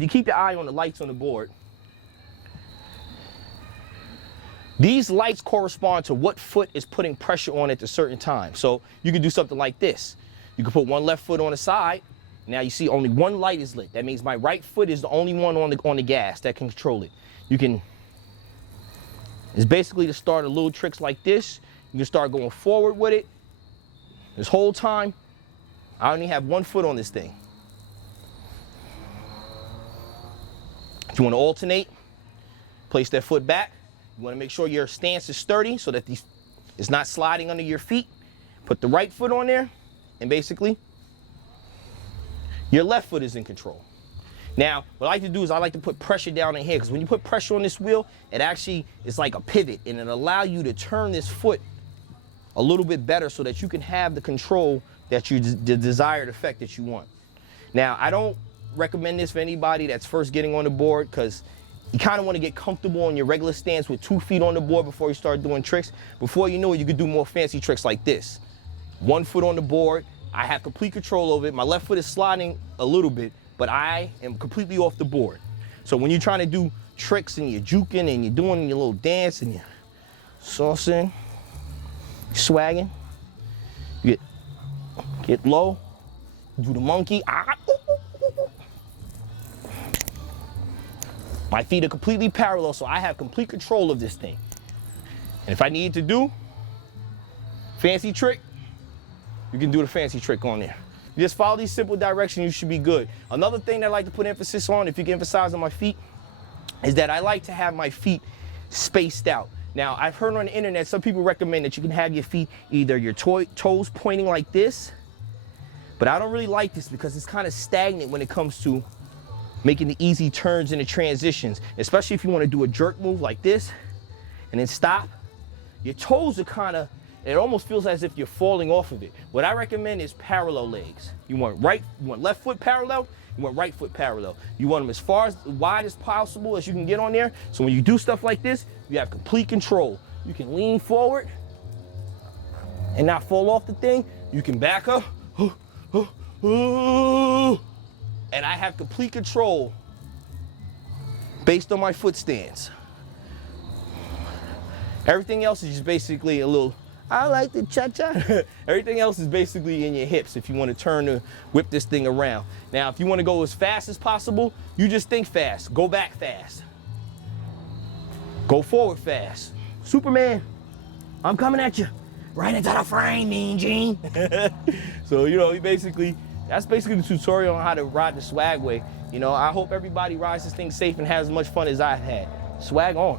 You keep your eye on the lights on the board. These lights correspond to what foot is putting pressure on at a certain time. So you can do something like this. You can put one left foot on the side. Now you see only one light is lit. That means my right foot is the only one on the gas that can control it. You can, it's basically to start a little tricks like this. You can start going forward with it. This whole time, I only have one foot on this thing. If you want to alternate, place that foot back. You want to make sure your stance is sturdy so that it's not sliding under your feet. Put the right foot on there, and basically, your left foot is in control. Now, what I like to do is I like to put pressure down in here, because when you put pressure on this wheel, it actually is like a pivot, and it allows you to turn this foot a little bit better so that you can have the control that the desired effect that you want. Now, I don't recommend this for anybody that's first getting on the board, because you kind of want to get comfortable on your regular stance with 2 feet on the board before you start doing tricks. Before you know it, you could do more fancy tricks like this. 1 foot on the board, I have complete control over it. My left foot is sliding a little bit, but I am completely off the board. So when you're trying to do tricks and you're juking and you're doing your little dance and you're saucing, swagging, you get low, do the monkey. My feet are completely parallel, so I have complete control of this thing. And if I need to do fancy trick, you can do the fancy trick on there. You just follow these simple directions, you should be good. Another thing that I like to put emphasis on, if you can emphasize on my feet, is that I like to have my feet spaced out. Now, I've heard on the internet, some people recommend that you can have your feet, either your toes pointing like this, but I don't really like this because it's kind of stagnant when it comes to making the easy turns and the transitions, especially if you want to do a jerk move like this and then stop. Your toes are kind of, it almost feels as if you're falling off of it. What I recommend is parallel legs. You want left foot parallel, you want right foot parallel. You want them as far as wide as possible as you can get on there. So when you do stuff like this, you have complete control. You can lean forward and not fall off the thing. You can back up. And I have complete control based on my foot stance. Everything else is just basically a little, I like the cha-cha. Everything else is basically in your hips if you want to turn to whip this thing around. Now, if you want to go as fast as possible, you just think fast. Go back fast. Go forward fast. Superman, I'm coming at you. Right into the frame, Mean Gene. So, you know, that's basically the tutorial on how to ride the Swagway. You know, I hope everybody rides this thing safe and has as much fun as I had. Swag on.